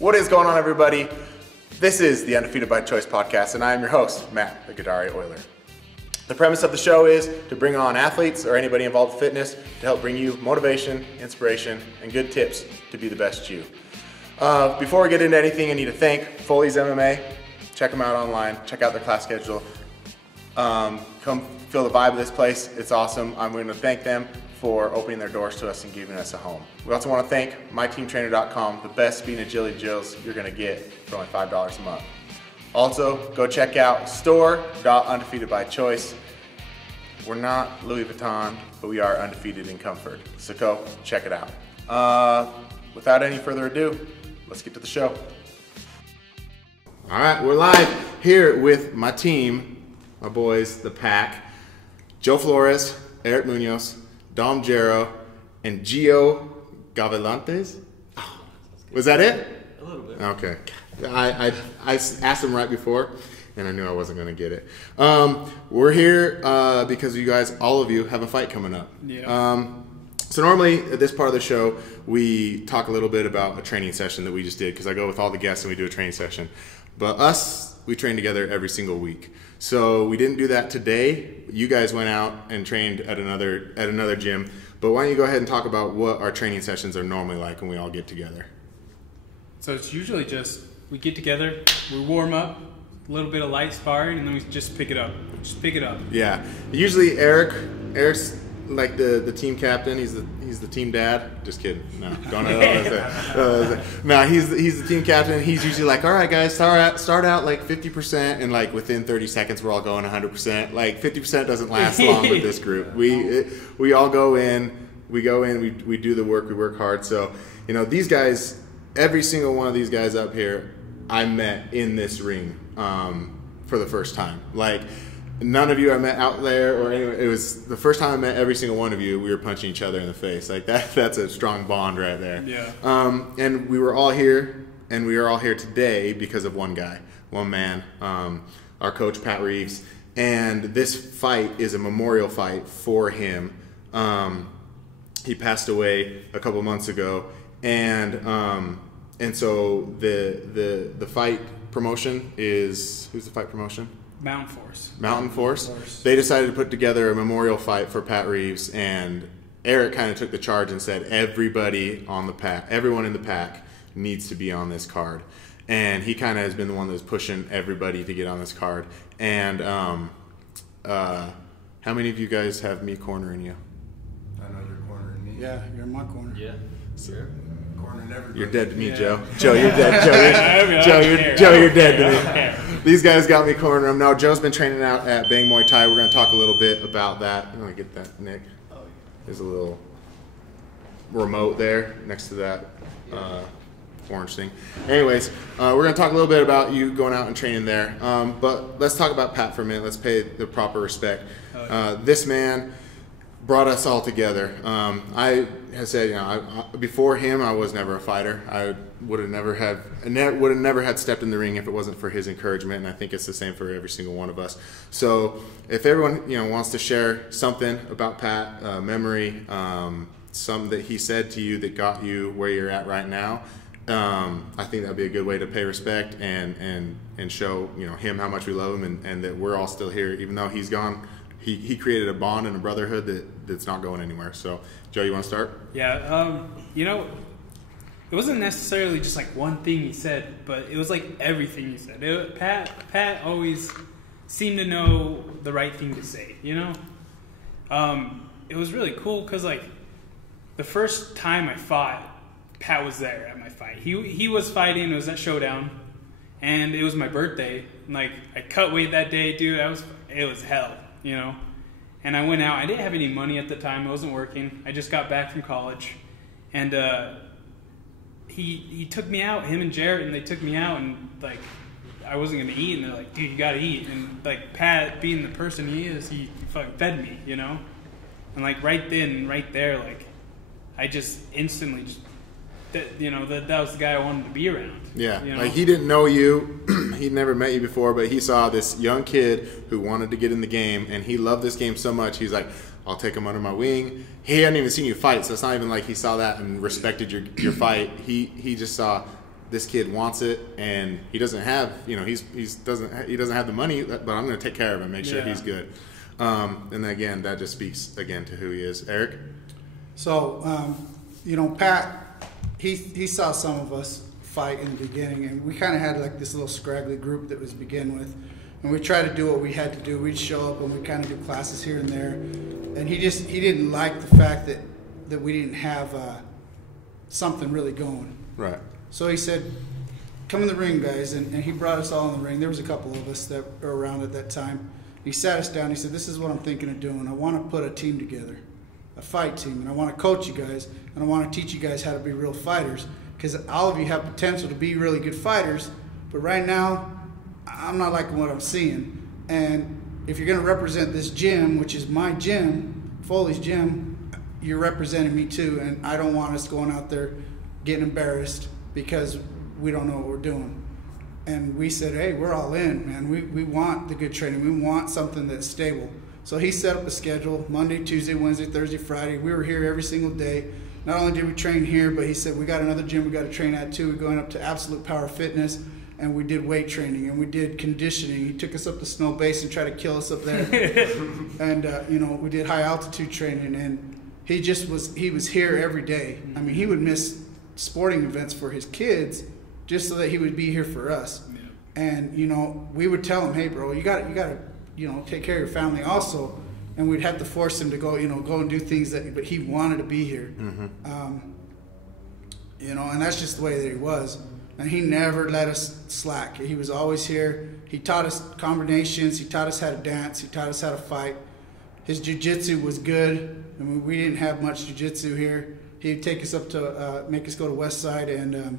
What is going on, everybody? This is the Undefeated by Choice podcast, and I am your host, Matt, the Gadari Oyler. The premise of the show is to bring on athletes or anybody involved with fitness to help bring you motivation, inspiration, and good tips to be the best you. Before we get into anything, I need to thank Foley's MMA. Check them out online. Check out their class schedule. Come feel the vibe of this place. It's awesome. I'm going to thank them for opening their doors to us and giving us a home. We also want to thank myteamtrainer.com, the best speed and agility drills you're going to get for only $5 a month. Also, go check out store.undefeatedbychoice. We're not Louis Vuitton, but we are undefeated in comfort. So go check it out. Without any further ado, let's get to the show. All right, we're live here with my team, my boys, the pack. Joe Flores, Eric Munoz, Dom Gero, and Gero Gavilanez. Oh, was that it? A little bit. Okay. I asked him right before, and I knew I wasn't going to get it. We're here because you guys, all of you, have a fight coming up. Yeah. So normally at this part of the show, we talk a little bit about a training session that we just did because I go with all the guests and we do a training session. But we train together every single week. So we didn't do that today. You guys went out and trained at another gym. But why don't you go ahead and talk about what our training sessions are normally like when we all get together? So it's usually just we get together, we warm up, a little bit of light sparring, and then we just pick it up. Yeah. Usually Eric's like the team captain. He's the team dad. Just kidding. No, don't know. No, he's the team captain. He's usually like, all right, guys, start out like 50%, and like within 30 seconds we're all going 100%. Like 50% doesn't last long with this group. We all go in. We do the work. We work hard. So these guys, every single one of these guys up here, I met in this ring for the first time. Like. None of you I met out there, or anyway, it was the first time I met every single one of you. We were punching each other in the face. Like that's a strong bond right there. Yeah. And we were all here, and we are all here today because of one guy, one man, our coach Pat Reeves. And this fight is a memorial fight for him. He passed away a couple months ago, and so the fight promotion is, who's the fight promotion? Mountain Force. They decided to put together a memorial fight for Pat Reeves, and Eric kind of took the charge and said everyone in the pack needs to be on this card. And he kind of has been the one that's pushing everybody to get on this card. And how many of you guys have me cornering you? I know you're cornering me. Yeah, you're in my corner. Yeah. Sure. Cornering everybody. You're dead to me, Yeah. Joe. Joe, you're dead. Joe, you're dead to me. These guys got me cornering him. Now, Joe's been training out at Bang Muay Thai. We're going to talk a little bit about that. You want to get that, Nick? There's a little remote there next to that orange thing. Anyways, we're going to talk a little bit about you going out and training there. But let's talk about Pat for a minute. Let's pay the proper respect. This man brought us all together. I had said, before him, I was never a fighter. I would have never had stepped in the ring if it wasn't for his encouragement, and I think it's the same for every single one of us. So, if everyone wants to share something about Pat, memory, something that he said to you that got you where you're at right now, I think that'd be a good way to pay respect and show him how much we love him and that we're all still here, even though he's gone. He created a bond and a brotherhood that's not going anywhere. So, Joe, you want to start? Yeah. It wasn't necessarily just like one thing he said, but it was like everything he said. Pat always seemed to know the right thing to say. It was really cool because like the first time I fought, Pat was there at my fight. He was fighting. It was at Showdown, and it was my birthday. And, like I cut weight that day, dude. It was hell. And I went out. I didn't have any money at the time. I wasn't working. I just got back from college. And he took me out, him and Jarrett, and they took me out, and like I wasn't going to eat. And they're like, dude, you got to eat. And like Pat, being the person he is, he fucking fed me, And like right then and right there, like I just instantly that was the guy I wanted to be around. Yeah, like he didn't know you, he'd never met you before, but he saw this young kid who wanted to get in the game, and he loved this game so much, he's like, I'll take him under my wing. He hadn't even seen you fight, so it's not even like he saw that and respected your fight. He just saw, this kid wants it, and he doesn't have, he doesn't have the money, but I'm going to take care of him, make sure he's good. And again, that just speaks again to who he is. Eric? So, Pat, he saw some of us fight in the beginning, and we kind of had like this little scraggly group that was begin with, and we tried to do what we had to do. We'd show up and we kind of do classes here and there, and he didn't like the fact that we didn't have something really going. Right. So he said, come in the ring, guys, and he brought us all in the ring. There was a couple of us that were around at that time. He sat us down. He said, this is what I'm thinking of doing. I want to put a team together, a fight team, and I want to coach you guys, and I want to teach you guys how to be real fighters, because all of you have potential to be really good fighters, but right now, I'm not liking what I'm seeing. And if you're going to represent this gym, which is my gym, Foley's gym, you're representing me too, and I don't want us going out there getting embarrassed because we don't know what we're doing. And we said, hey, we're all in, man. We want the good training. We want something that's stable. So he set up a schedule, Monday, Tuesday, Wednesday, Thursday, Friday. We were here every single day. Not only did we train here, but he said, we got another gym we got to train at too. We're going up to Absolute Power Fitness, and we did weight training, and we did conditioning. He took us up to Snow Base and tried to kill us up there. And, we did high altitude training, and he was here every day. I mean, he would miss sporting events for his kids just so that he would be here for us. Yeah. And, we would tell him, hey, bro, you got to take care of your family also. And we'd have to force him to go and do things but he wanted to be here. Mm-hmm. And that's just the way that he was. And he never let us slack. He was always here. He taught us combinations. He taught us how to dance. He taught us how to fight. His jiu-jitsu was good. I mean, we didn't have much jiu-jitsu here. He'd take us up to, make us go to West Side, and,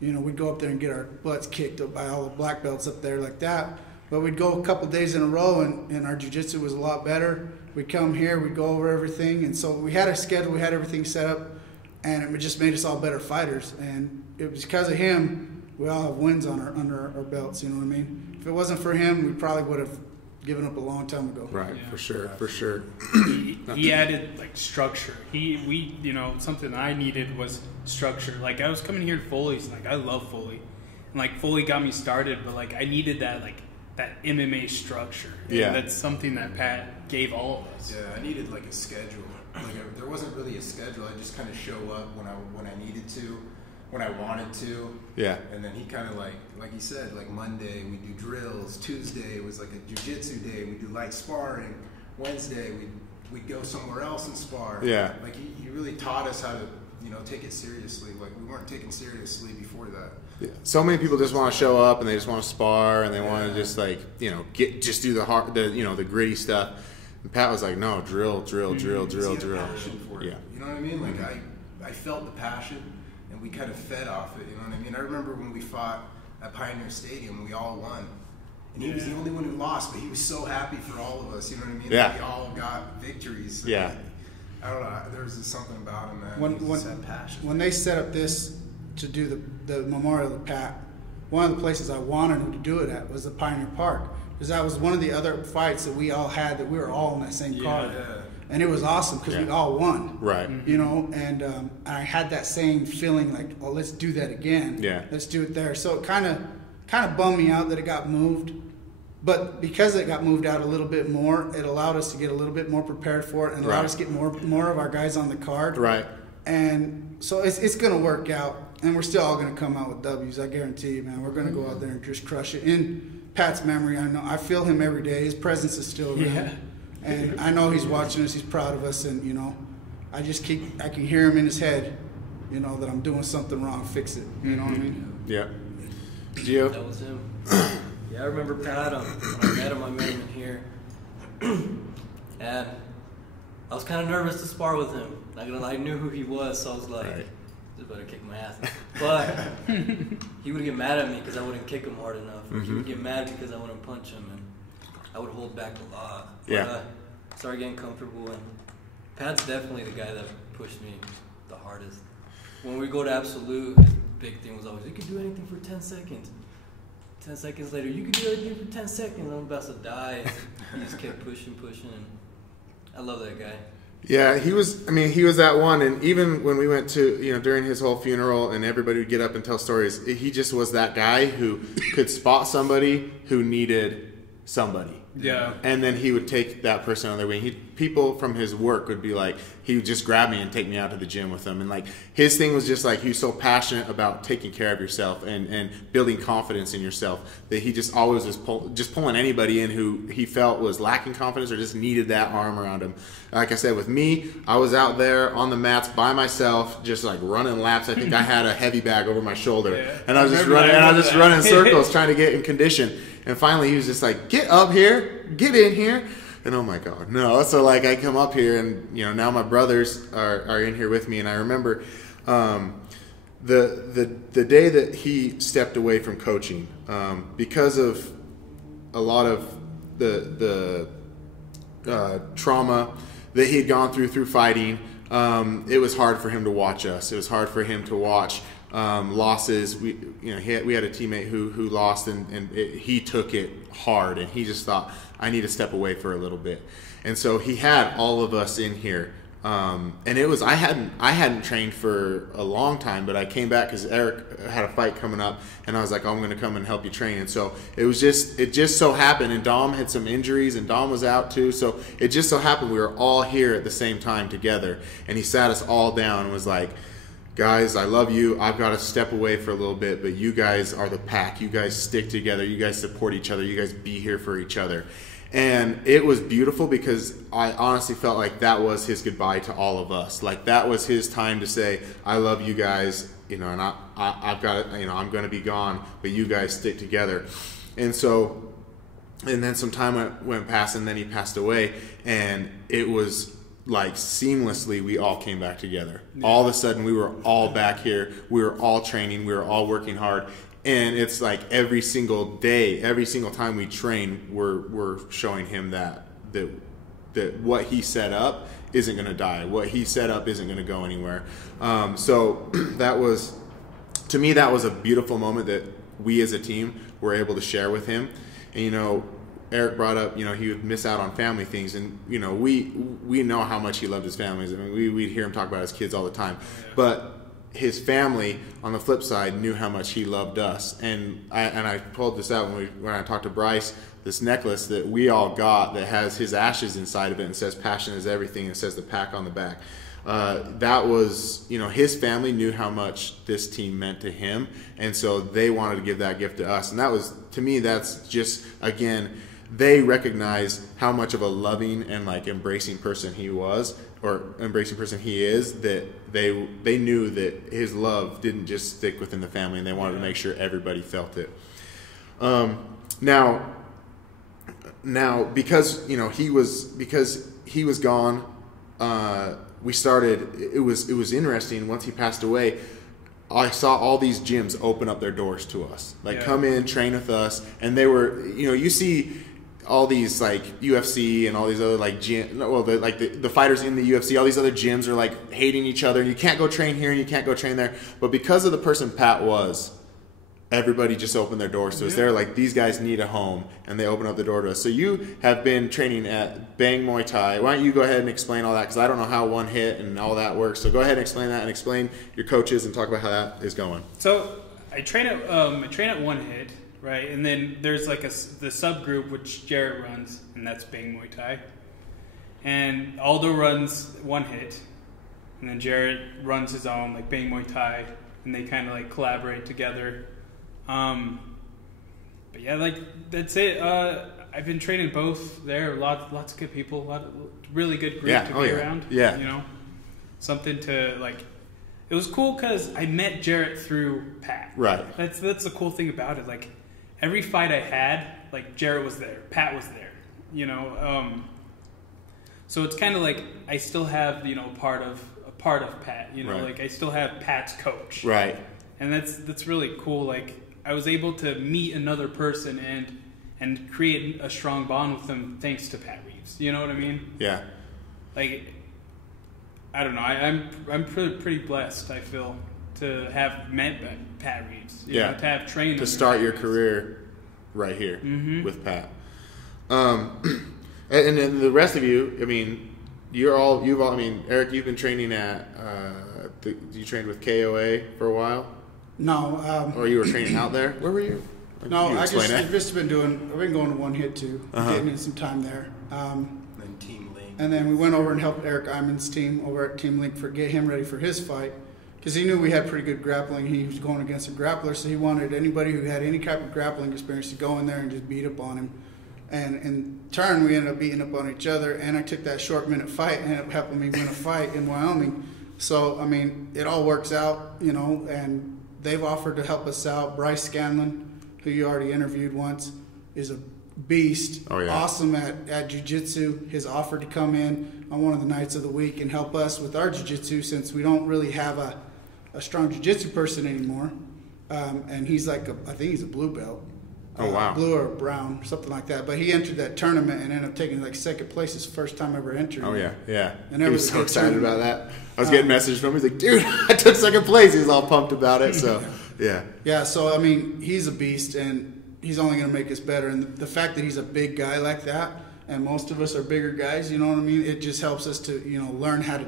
we'd go up there and get our butts kicked up by all the black belts up there like that. But we'd go a couple days in a row, and our jiu-jitsu was a lot better. We'd come here, we'd go over everything. And so we had a schedule, we had everything set up, and it just made us all better fighters. And it was because of him, we all have wins under our belts, you know what I mean? If it wasn't for him, we probably would have given up a long time ago. Right, yeah. For sure. He added, structure. Something I needed was structure. Like, I was coming here to Foley's, I love Foley. And, Foley got me started, but, I needed that, that MMA structure. Yeah. And that's something that Pat gave all of us. Yeah, I needed a schedule. There wasn't really a schedule. I just kind of show up when I needed to, when I wanted to. Yeah. And then he kind of like he said, Monday we do drills. Tuesday was a jiu-jitsu day. We do light sparring. Wednesday we'd go somewhere else and spar. Yeah. He really taught us how to take it seriously. We weren't taken seriously before that. Yeah. So many people just want to show up and they just want to spar and they want to just do the hard, the gritty stuff. And Pat was like, no, drill. Passion for it. Yeah. You know what I mean? I felt the passion, and we kind of fed off it. You know what I mean? I remember when we fought at Pioneer Stadium, we all won. And he was the only one who lost, but he was so happy for all of us. You know what I mean? Yeah. We all got victories. Yeah. I don't know. There was just something about him, man. He just had passion. When they set up this to do the memorial to Pat, one of the places I wanted him to do it at was the Pioneer Park, because that was one of the other fights that we all had, that we were all in that same card. Yeah. And it was awesome because we all won. Right. And I had that same feeling let's do that again. Yeah. Let's do it there. So it kind of bummed me out that it got moved. But because it got moved out a little bit more, it allowed us to get a little bit more prepared for it, and allowed us to get more of our guys on the card. Right. And so it's going to work out, and we're still all going to come out with W's. I guarantee you, man. We're going to go out there and just crush it. In Pat's memory, I feel him every day. His presence is still around. Yeah. And I know he's watching us. He's proud of us, and I can hear him in his head, that I'm doing something wrong. Fix it. You know what I mean? Yeah. Gio? That was him. Yeah, I remember Pat. When I met him in here, and I was kind of nervous to spar with him. Not gonna lie, I knew who he was, so I was like, "Just better kick my ass." But he would get mad at me because I wouldn't kick him hard enough. Or he would get mad because I wouldn't punch him, and I would hold back a lot. Yeah. But started getting comfortable, and Pat's definitely the guy that pushed me the hardest. When we go to Absolute, his big thing was always, "You can do anything for 10 seconds." 10 seconds later, "You can do anything for 10 seconds. I'm about to die." He just kept pushing, and I love that guy. Yeah, he was. I mean, he was that one, and even when we went to, during his whole funeral, and everybody would get up and tell stories, he just was that guy who could spot somebody who needed somebody. Yeah. And then he would take that person on their wing. People from his work would be like, he would just grab me and take me out to the gym with him. And like, his thing was just like, he was so passionate about taking care of yourself and building confidence in yourself that he just always was pulling anybody in who he felt was lacking confidence or just needed that arm around him. Like I said, with me, I was out there on the mats by myself, just like running laps. I think I had a heavy bag over my shoulder, and I was just running circles trying to get in condition. And finally, he was just like, "Get up here, get in here." And oh my God, no. So like, I come up here, and now my brothers are in here with me, and I remember the day that he stepped away from coaching because of a lot of the trauma that he had gone through fighting. It was hard for him to watch us. It was hard for him to watch losses. We had a teammate who lost, and he took it hard, and he just thought, I need to step away for a little bit. And so he had all of us in here, and it was I hadn't trained for a long time, but I came back because Eric had a fight coming up, and I was like, I'm going to come and help you train. And so it just so happened, and Dom had some injuries, and Dom was out too, so it just so happened we were all here at the same time together, and he sat us all down and was like, guys, I love you. I've got to step away for a little bit, but you guys are the pack. You guys stick together. You guys support each other. You guys be here for each other. And it was beautiful because I honestly felt like that was his goodbye to all of us. Like that was his time to say, I love you guys, and I've got it, I'm going to be gone, but you guys stick together. And so, and then some time went past, and then he passed away, and it was like seamlessly we all came back together. All of a sudden we were all back here. We were all training. We were all working hard. And it's like every single day, every single time we train, we're showing him that what he set up isn't going to die. What he set up isn't going to go anywhere. So that was, to me, that was a beautiful moment that we as a team were able to share with him. And Eric brought up, he would miss out on family things, and we know how much he loved his families. I mean, we'd hear him talk about his kids all the time, but his family, on the flip side, knew how much he loved us. And I pulled this out when I talked to Bryce. This necklace that we all got that has his ashes inside of it and says "Passion is everything" and it says the pack on the back. That was, his family knew how much this team meant to him, and so they wanted to give that gift to us. And that was, to me, that's just, again, they recognize how much of a loving and like embracing person he was, or embracing person he is, that they knew that his love didn't just stick within the family, and they wanted to make sure everybody felt it. Now because he was gone, we started. It was interesting. Once he passed away, I saw all these gyms open up their doors to us, come in, train with us, and they were, you see all these like UFC and all these other like the fighters in the UFC, all these other gyms are like hating each other, and you can't go train here and you can't go train there. But because of the person Pat was, everybody just opened their doors to us. They're like, these guys need a home, and they open up the door to us. So you have been training at Bang Muay Thai. Why don't you go ahead and explain all that, because I don't know how one hit and all that works. So go ahead and explain that, and explain your coaches, and talk about how that is going. So I train at One Hit, right? And then there's like the subgroup which Jarrett runs, and that's Bang Muay Thai. And Aldo runs One Hit, and then Jarrett runs his own, like Bang Muay Thai, and they kind of like collaborate together. But yeah, like that's it. I've been training both there. Lots of good people. A lot of really good group to be around. Yeah. Something to like. It was cool because I met Jarrett through Pat. Right. That's the cool thing about it. Like every fight I had, like Jarrett was there, Pat was there. So it's kind of like I still have part of Pat. Right. Like I still have Pat's coach. Right. And that's really cool. Like I was able to meet another person and create a strong bond with them thanks to Pat Reeves. You know what I mean? Yeah. Like I don't know. I'm pretty blessed. I feel to have met Pat Reeves. You know, to have trained to start your career right here with Pat. And then the rest of you, I mean, I mean, Eric, you've been training at, you trained with KOA for a while? No. Or you were training out there? Where were you? No, I've just been going to One Hit too, getting in some time there. And Team Link. And then we went over and helped Eric Iman's team over at Team Link get him ready for his fight. Because he knew we had pretty good grappling. He was going against a grappler, so he wanted anybody who had any type of grappling experience to go in there and just beat up on him. And in turn, we ended up beating up on each other. And I took that short minute fight and ended up helping me win a fight in Wyoming. So, I mean, it all works out, you know, and they've offered to help us out. Bryce Scanlon, who you already interviewed once, is a beast. Oh, yeah. Awesome at jiu-jitsu. Has offered to come in on one of the nights of the week and help us with our jiu-jitsu since we don't really have a strong jiu-jitsu person anymore. And he's like, I think he's a blue belt. Oh, wow. Blue or brown, something like that. But he entered that tournament and ended up taking like second place his first time ever entering. Oh, yeah, yeah. And he was so excited about that. I was getting messages from him. He's like, dude, I took second place. He was all pumped about it. So, yeah. Yeah, so, I mean, he's a beast, and he's only going to make us better. And the fact that he's a big guy like that, and most of us are bigger guys, you know what I mean? It just helps us to, you know, learn how to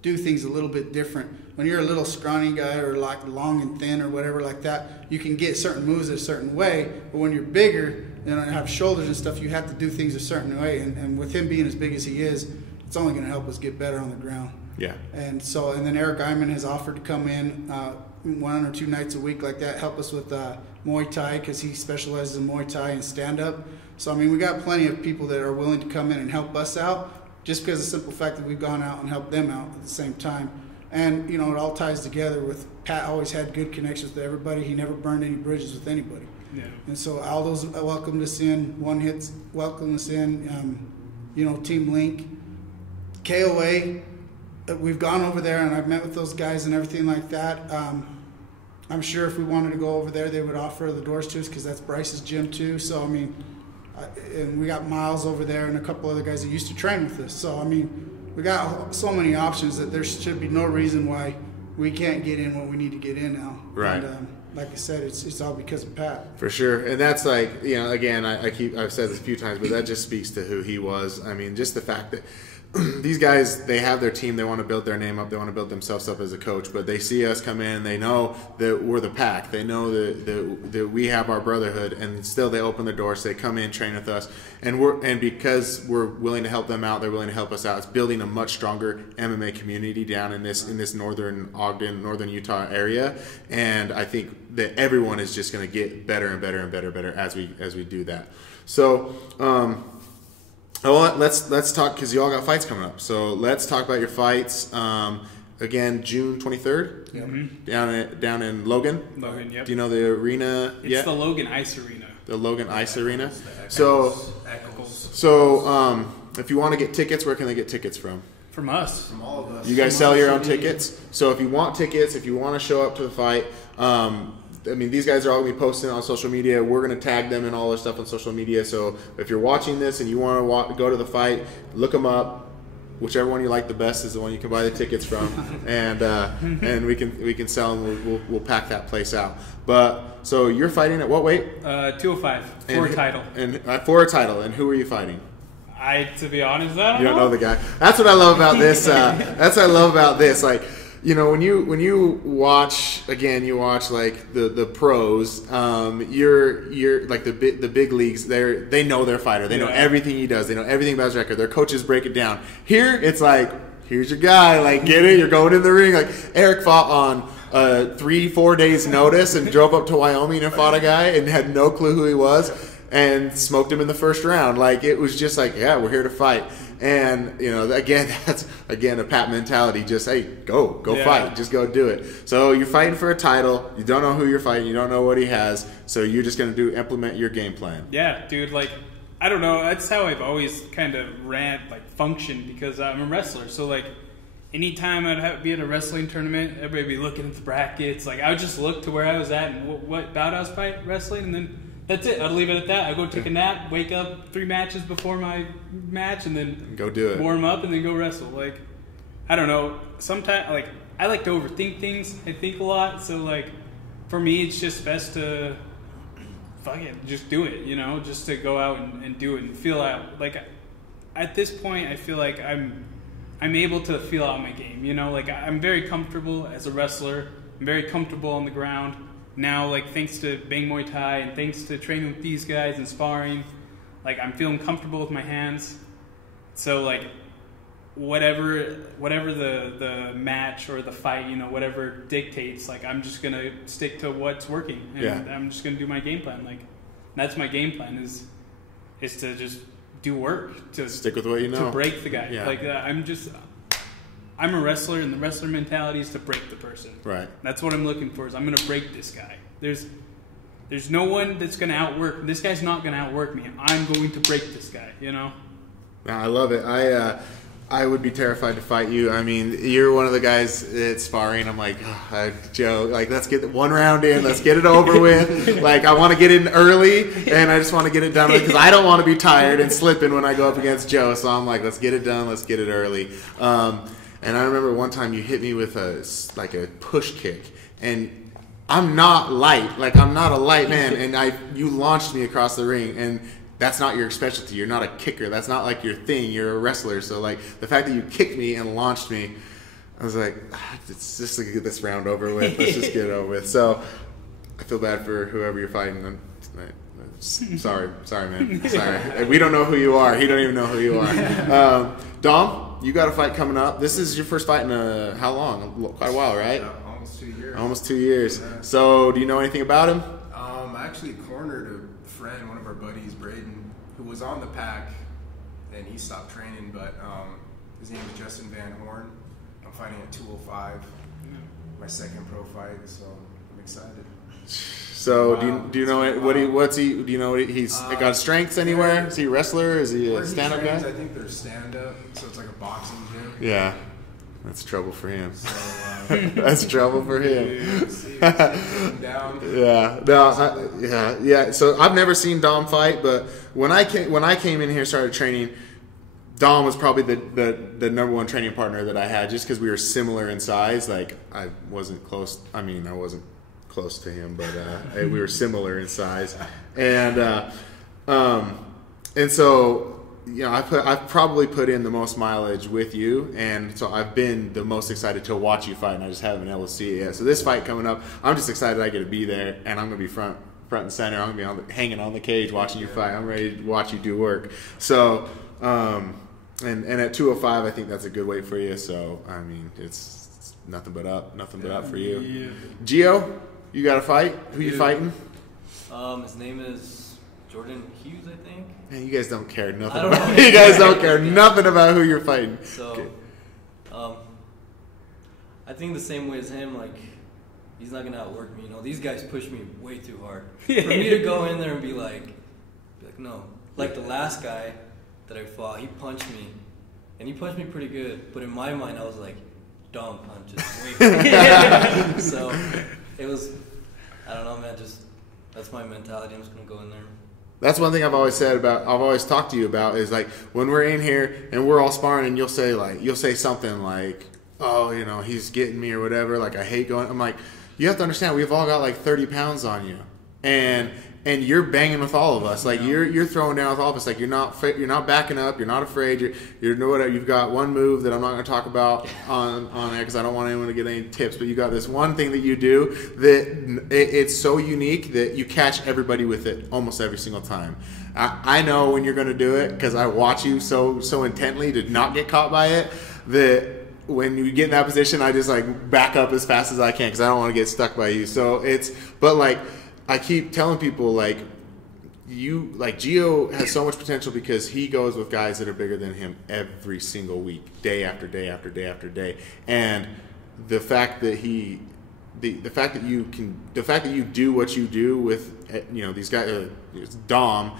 do things a little bit different. When you're a little scrawny guy or like long and thin or whatever like that, you can get certain moves a certain way. But when you're bigger and have shoulders and stuff, you have to do things a certain way. And with him being as big as he is, it's only going to help us get better on the ground. Yeah. And then Eric Iman has offered to come in 1 or 2 nights a week like that, help us with Muay Thai, because he specializes in Muay Thai and stand-up. So, I mean, we got plenty of people that are willing to come in and help us out, just because of the simple fact that we've gone out and helped them out at the same time. And, you know, it all ties together with Pat always had good connections with everybody. He never burned any bridges with anybody. Yeah. And so Aldo's welcomed us in. One Hit's welcomed us in. You know, Team Link. KOA, we've gone over there and I've met with those guys and everything like that. I'm sure if we wanted to go over there, they would offer the doors to us because that's Bryce's gym too. So, I mean, and we got Miles over there and a couple other guys that used to train with us. So, I mean, we got so many options that there should be no reason why we can't get in what we need to get in now. Right. And, like I said, it's all because of Pat. For sure. And that's like, you know, again, I've said this a few times, but that just speaks to who he was. I mean, just the fact that these guys, they have their team, they want to build their name up, they want to build themselves up as a coach, but they see us come in, they know that we're the pack, they know that we have our brotherhood, and still they open their doors, they come in, train with us, and because we're willing to help them out, they're willing to help us out. It's building a much stronger MMA community down in this northern Ogden, northern Utah area, and I think that everyone is just going to get better and better and better as we do that. So let's talk, because you all got fights coming up. So let's talk about your fights. Again, June 23rd, Mm-hmm. down in Logan. Logan, yep. Do you know the arena yet? It's the Logan Ice Arena. The Logan Ice Arena. Echoes. So if you want to get tickets, where can they get tickets from? From us. From all of us. You guys sell your own tickets. So if you want tickets, if you want to show up to the fight, I mean, these guys are all going to be posting on social media. We're going to tag them and all their stuff on social media. So if you're watching this and you want to go to the fight, look them up. Whichever one you like the best is the one you can buy the tickets from, and we can sell them. We'll pack that place out. But so you're fighting at what weight? 205 for a title. And for a title. And who are you fighting? To be honest, I You don't know the guy. That's what I love about this. That's what I love about this. Like, you know, when you watch, again, you watch like the pros. You're like the big leagues. They know their fighter. They know everything he does. They know everything about his record. Their coaches break it down. Here, it's like, here's your guy. Like, get it. You're going in the ring. Like Eric fought on 3-4 days notice and drove up to Wyoming and fought a guy and had no clue who he was and smoked him in the first round. Like, it was just like, yeah, we're here to fight. And, you know, again, that's, again, a Pat mentality. Just, hey, go fight. Just go do it. So you're fighting for a title. You don't know who you're fighting. You don't know what he has. So you're just going to implement your game plan. Yeah, dude, like, I don't know. That's how I've always kind of functioned, because I'm a wrestler. So, like, anytime I'd be at a wrestling tournament, everybody would be looking at the brackets. Like, I would just look to where I was at and what bout I was wrestling, and then that's it. I'd leave it at that. I'd go take a nap, wake up 3 matches before my match, and then go do it. Warm up, and then go wrestle. Like, I don't know. Sometimes, like, I like to overthink things. I think a lot. So, like, for me, it's just best to just do it, you know, just to go out and do it and feel out. Like, at this point, I feel like I'm I'm able to feel out my game. You know, like I'm very comfortable as a wrestler. I'm very comfortable on the ground. Now, like thanks to Bang Muay Thai and thanks to training with these guys and sparring, like I'm feeling comfortable with my hands. So like whatever the match or the fight, you know, whatever dictates, like I'm just gonna stick to what's working, and I'm just gonna do my game plan. Like that's my game plan is to just do work, to stick with what you know, to break the guy. Yeah. Like I'm a wrestler, and the wrestler mentality is to break the person. Right. That's what I'm looking for. Is I'm gonna break this guy. There's no one that's gonna outwork. This guy's not gonna outwork me. I'm going to break this guy. You know. No, I love it. I would be terrified to fight you. I mean, you're one of the guys that's sparring. I'm like, oh, Joe, like, let's get one round in. Let's get it over with. Like, I want to get in early, and I just want to get it done with because I don't want to be tired and slipping when I go up against Joe. So I'm like, let's get it done. Let's get it early. And I remember one time you hit me with a push kick, and I'm not light. Like, I'm not a light man, and you launched me across the ring, and that's not your specialty. You're not a kicker. That's not like your thing. You're a wrestler. So like the fact that you kicked me and launched me, I was like, it's just to get this round over with. Let's just get it over with. So I feel bad for whoever you're fighting. Sorry, man. Sorry. We don't know who you are. He don't even know who you are. Dom, you got a fight coming up. This is your first fight in how long? Quite a while, right? Almost 2 years. Almost 2 years. Yeah. So do you know anything about him? I actually cornered a friend, one of our buddies, Braden, who was on the pack, and he stopped training, but his name is Justin Van Horn. I'm fighting at 205, my second pro fight, so I'm excited. So do you know do you know he's got strengths anywhere? Is he a wrestler? Is he a stand-up guy? I think they're stand-up, so it's like a boxing gym. Yeah. That's trouble for him. So, that's trouble for him. Down. Yeah, no, yeah. So I've never seen Dom fight, but when I came in here, started training, Dom was probably the number one training partner that I had, just because we were similar in size. Like I wasn't close. I mean, I wasn't close to him, but we were similar in size, and so. You know, I've probably put in the most mileage with you, and so I've been the most excited to watch you fight, and I just haven't been able to see it yet. So this fight coming up, I'm just excited I get to be there, and I'm going to be front and center. I'm going to be hanging on the cage watching you fight. I'm ready to watch you do work. So, and at 205, I think that's a good weight for you. So, I mean, it's nothing but up for you. Yeah. Geo, you got a fight? Who you fighting? His name is Jordan Hughes, I think. Man, you guys don't care nothing. You guys don't care nothing about who you're fighting. So, okay. I think the same way as him. Like, he's not gonna outwork me. You know, these guys push me way too hard. For me to go in there and be like, no. Like the last guy that I fought, he punched me, and he punched me pretty good. But in my mind, I was like, dumb punches. So it was, I don't know, man. Just that's my mentality. I'm just gonna go in there. That's one thing I've always talked to you about is like when we're in here and we're all sparring and you'll say something like, oh, you know, he's getting me or whatever. Like, I hate going. I'm like, you have to understand, we've all got like 30 pounds on you, and you're banging with all of us. Like you're throwing down with all of us. Like you're not backing up. You're not afraid. You're whatever. You've got one move that I'm not going to talk about on air because I don't want anyone to get any tips. But you got this one thing that you do that it's so unique that you catch everybody with it almost every single time. I know when you're going to do it because I watch you so intently to not get caught by it that. When you get in that position, I just like back up as fast as I can because I don't want to get stuck by you. So but like I keep telling people like Geo has so much potential because he goes with guys that are bigger than him every single week, day after day after day after day. And the fact that you do what you do with these guys, Dom,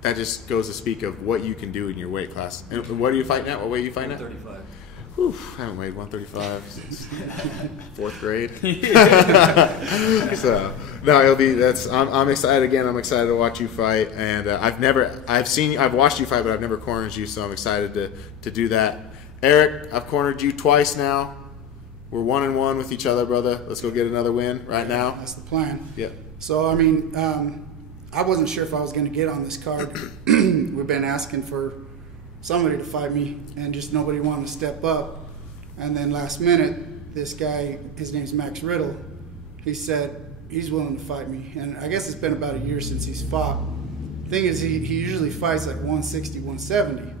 that just goes to speak of what you can do in your weight class. And what are you fighting at? What weight are you fighting at? 135. I haven't weighed 135 since 4th grade. So no, I'm excited again. I'm excited to watch you fight, and I've watched you fight, but I've never cornered you, so I'm excited to do that. Eric, I've cornered you twice now. We're 1-1 with each other, brother. Let's go get another win right now. That's the plan. Yep. So I mean, I wasn't sure if I was going to get on this card. We've been asking for somebody to fight me, and just nobody wanted to step up. And then last minute, this guy, his name's Max Riddle, he said he's willing to fight me. And I guess it's been about a year since he's fought. Thing is, he usually fights like 160, 170.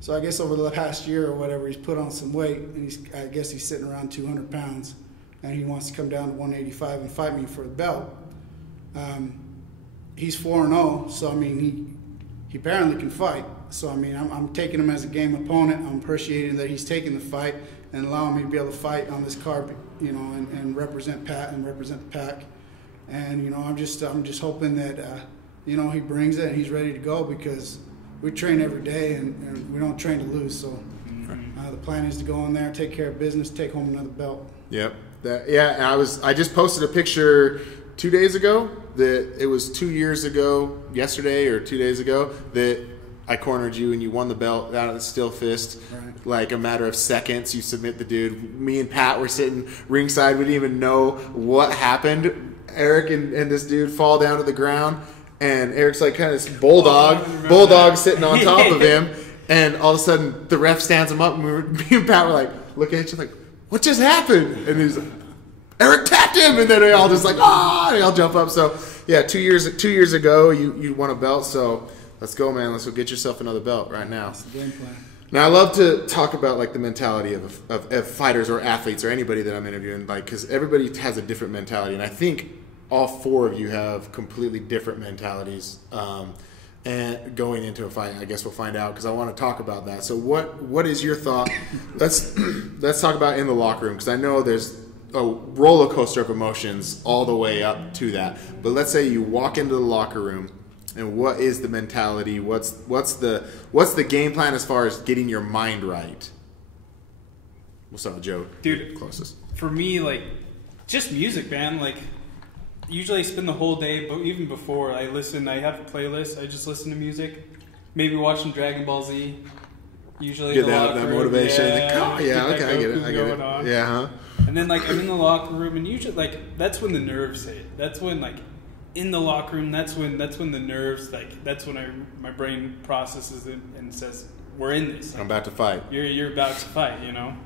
So I guess over the past year or whatever, he's put on some weight, and I guess he's sitting around 200 pounds, and he wants to come down to 185 and fight me for the belt. He's 4-0, so I mean, he apparently can fight. So I mean, I'm taking him as a game opponent. I'm appreciating that he's taking the fight and allowing me to be able to fight on this card, you know, and represent Pat and represent the pack. And you know, I'm just hoping that you know, he brings it and he's ready to go, because we train every day and we don't train to lose. So the plan is to go in there, take care of business, take home another belt. Yep. I just posted a picture 2 days ago that it was 2 years ago, yesterday or 2 days ago, that I cornered you and you won the belt out of the still fist. Right. Like a matter of seconds, you submit the dude. Me and Pat were sitting ringside. We didn't even know what happened. Eric and this dude fall down to the ground, and Eric's like kind of bulldog sitting on top of him, and all of a sudden the ref stands him up, and me and Pat were like looking at each other like, what just happened? And he's like, Eric tapped him, and then they all just like, they all jump up. So yeah, 2 years ago you won a belt, so let's go, man. Let's go get yourself another belt right now. That's the game plan. Now I love to talk about like the mentality of fighters or athletes or anybody that I'm interviewing, like, because everybody has a different mentality, and I think all four of you have completely different mentalities. And going into a fight, I guess we'll find out, because I want to talk about that. So what is your thought? Let's talk about in the locker room, because I know there's a roller coaster of emotions all the way up to that. But let's say you walk into the locker room, and what is the mentality? What's the game plan as far as getting your mind right? We'll start with Joe. Dude, closest. For me, like, just music, man. Like, usually I spend the whole day, but even before I have a playlist. I just listen to music. Maybe watch some Dragon Ball Z. Usually get that motivation. Yeah, okay, I get it. On. Yeah, huh? And then like I'm in the locker room, and usually like that's when the nerves hit. That's when like in the locker room, that's when the nerves, like that's when my brain processes it and says, we're in this. I'm about to fight. You're about to fight, you know.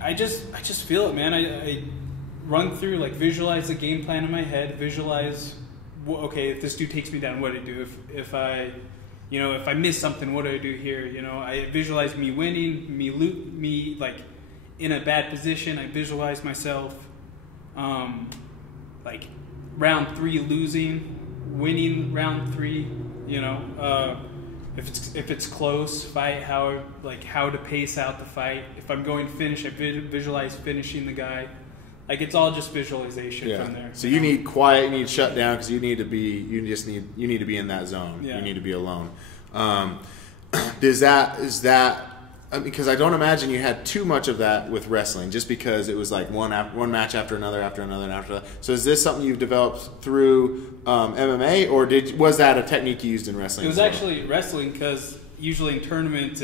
I just feel it, man. I run through, like, visualize the game plan in my head, visualize, okay, if this dude takes me down, what do I do? If I miss something, what do I do here? You know, I visualize me winning, me like in a bad position. I visualize myself like round 3 losing, winning round 3. You know, if it's close fight, how to pace out the fight. If I'm going to finish, I visualize finishing the guy. Like, it's all just visualization from there. So you need quiet, you need shut down, because you need to be in that zone. Yeah. You need to be alone. Is that because I don't imagine you had too much of that with wrestling, just because it was like one match after another, after another, and after that. So is this something you've developed through MMA, or was that a technique you used in wrestling? It was actually wrestling, because usually in tournaments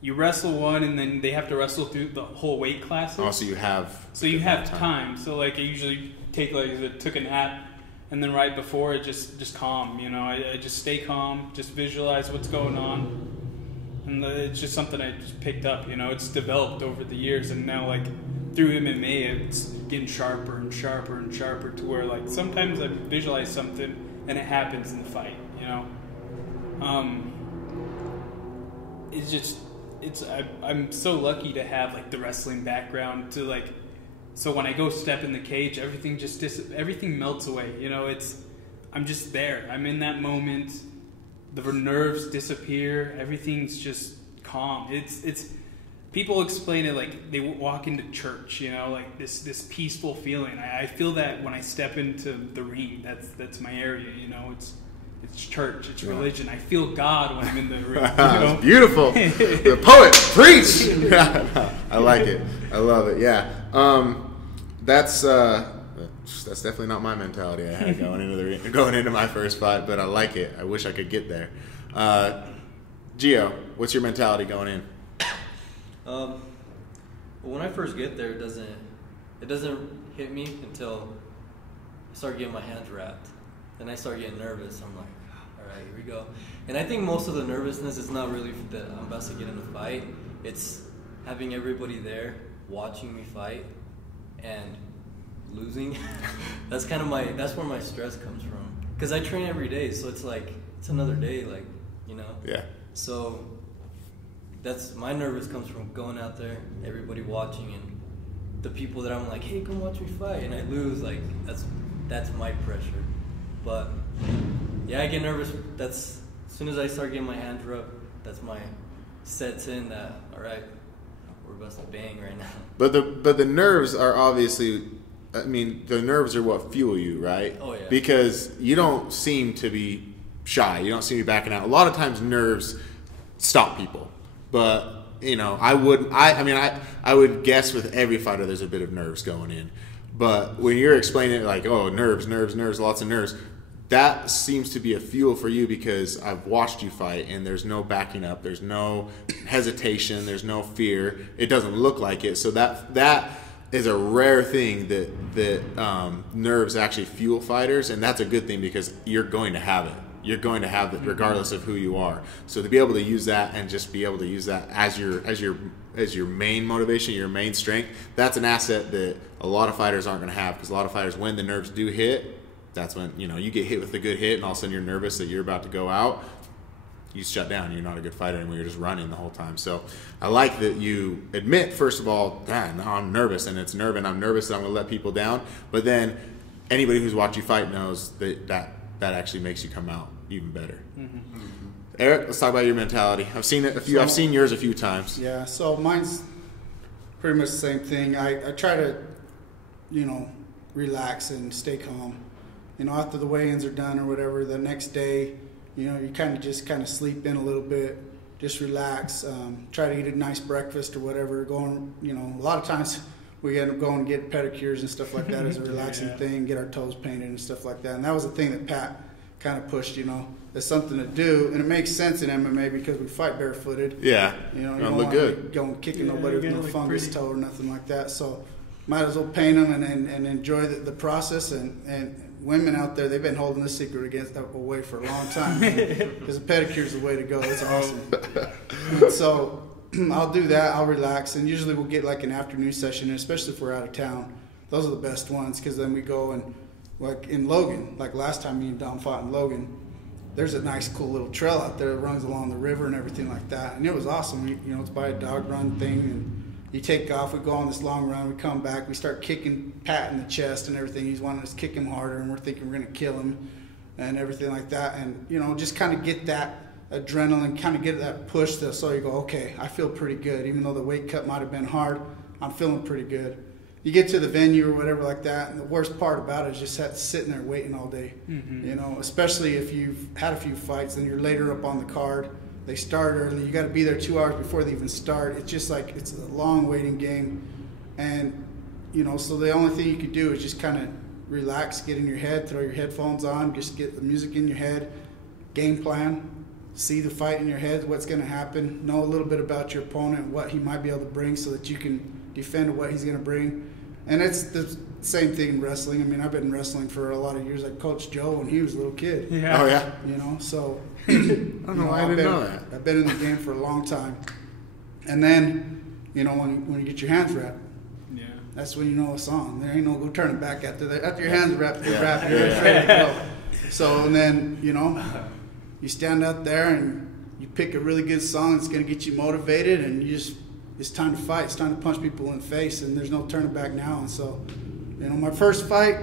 you wrestle one, and then they have to wrestle through the whole weight classes. Oh, so you have time. So like I usually took a nap, and then right before it just calm. You know, I just stay calm, just visualize what's going on, and it's just something I just picked up. You know, it's developed over the years, and now like through MMA, it's getting sharper and sharper and sharper to where like sometimes I visualize something and it happens in the fight. You know, it's just. I'm so lucky to have like the wrestling background to like, so when I go step in the cage, everything melts away. You know, I'm just there. I'm in that moment. The nerves disappear. Everything's just calm. It's people explain it like they walk into church. You know, like this peaceful feeling. I feel that when I step into the ring. That's my area. You know, it's church, it's religion. I feel God when I'm in the ring. You know? It's beautiful. The poet, preach. I like it. I love it. Yeah. That's definitely not my mentality I had going into my first fight, but I like it. I wish I could get there. Geo, what's your mentality going in? Well, when I first get there, it doesn't hit me until I start getting my hands wrapped. Then I start getting nervous. I'm like, all right, here we go. And I think most of the nervousness is not really that I'm about to get in a fight. It's having everybody there watching me fight and losing. That's kind of that's where my stress comes from. Because I train every day, so it's like, it's another day, like, you know? Yeah. So that's, my nervous comes from going out there, everybody watching, and the people that I'm like, hey, come watch me fight, and I lose, like, that's my pressure. But yeah, I get nervous. That's, as soon as I start getting my hands rubbed, that's my sets in that, all right, we're about to bang right now. But the nerves are obviously, I mean, the nerves are what fuel you, right? Oh, yeah. Because you don't seem to be shy. You don't seem to be backing out. A lot of times nerves stop people. But, you know, I would guess with every fighter there's a bit of nerves going in. But when you're explaining it like, oh, nerves, lots of nerves, that seems to be a fuel for you because I've watched you fight and there's no backing up, there's no hesitation, there's no fear. It doesn't look like it. So that is a rare thing that nerves actually fuel fighters, and that's a good thing because you're going to have it. You're going to have it regardless of who you are. So to be able to use that and just be able to use that as your main motivation, your main strength, that's an asset that a lot of fighters aren't going to have, because a lot of fighters, when the nerves do hit, that's when, you know, you get hit with a good hit and all of a sudden you're nervous that you're about to go out. You shut down. You're not a good fighter anymore. You're just running the whole time. So I like that you admit, first of all, no, I'm nervous and it's nerve and I'm nervous that I'm going to let people down. But then anybody who's watched you fight knows that actually makes you come out even better. Mm-hmm. Eric, let's talk about your mentality. I've seen yours a few times. Yeah, so mine's pretty much the same thing. I try to, you know, relax and stay calm. You know, after the weigh-ins are done or whatever, the next day, you know, you kind of sleep in a little bit, just relax, try to eat a nice breakfast or whatever. Going, you know, a lot of times we end up going and get pedicures and stuff like that as a relaxing thing, get our toes painted and stuff like that. And that was the thing that Pat kind of pushed, you know, as something to do. And it makes sense in MMA because we fight barefooted. Yeah, you know, you don't don't look good. Going kicking nobody with no fungus toe or nothing like that. So might as well paint them and enjoy the process. And women out there, they've been holding this secret away for a long time because the pedicure is the way to go. It's awesome. And so I'll do that. I'll relax, and usually we'll get like an afternoon session, especially if we're out of town. Those are the best ones because then we go and, like in Logan, like last time me and Dom fought in Logan, there's a nice cool little trail out there that runs along the river and everything like that, and it was awesome. You know, it's by a dog run thing, and you take off, we go on this long run, we come back, we start kicking Pat in the chest and everything. He's wanting us to kick him harder, and we're thinking we're going to kill him and everything like that. And, you know, just kind of get that adrenaline, kind of get that push so you go, okay, I feel pretty good. Even though the weight cut might have been hard, I'm feeling pretty good. You get to the venue or whatever like that, and the worst part about it is just sitting there waiting all day. Mm-hmm. You know, especially if you've had a few fights and you're later up on the card. They start early. You got to be there 2 hours before they even start. It's just like it's a long waiting game, and you know. So the only thing you could do is just kind of relax, get in your head, throw your headphones on, just get the music in your head, game plan, see the fight in your head, what's going to happen, know a little bit about your opponent and what he might be able to bring, so that you can defend what he's going to bring. And it's the same thing in wrestling. I mean, I've been wrestling for a lot of years. I coached Joe when he was a little kid. Yeah. Oh yeah. You know, so. I don't know why I didn't know that. I've been in the game for a long time. And then, you know, when you get your hands wrapped, that's when you know it's on. There ain't no go turn it back after that. After your hands wrapped, you're ready to go. So, and then, you know, you stand out there and you pick a really good song that's going to get you motivated, and you just, it's time to fight. It's time to punch people in the face, and there's no turning back now. And so, you know, my first fight,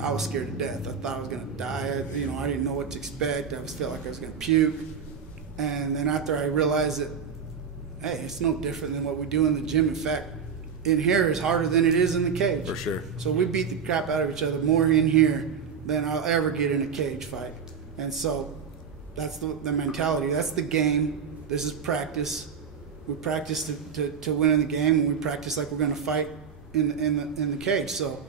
I was scared to death. I thought I was going to die. I didn't know what to expect. I just felt like I was going to puke. And then after I realized that, hey, it's no different than what we do in the gym. In fact, in here is harder than it is in the cage. For sure. So we beat the crap out of each other more in here than I'll ever get in a cage fight. And so that's the mentality. That's the game. This is practice. We practice to win in the game, and we practice like we're going to fight in the cage. So,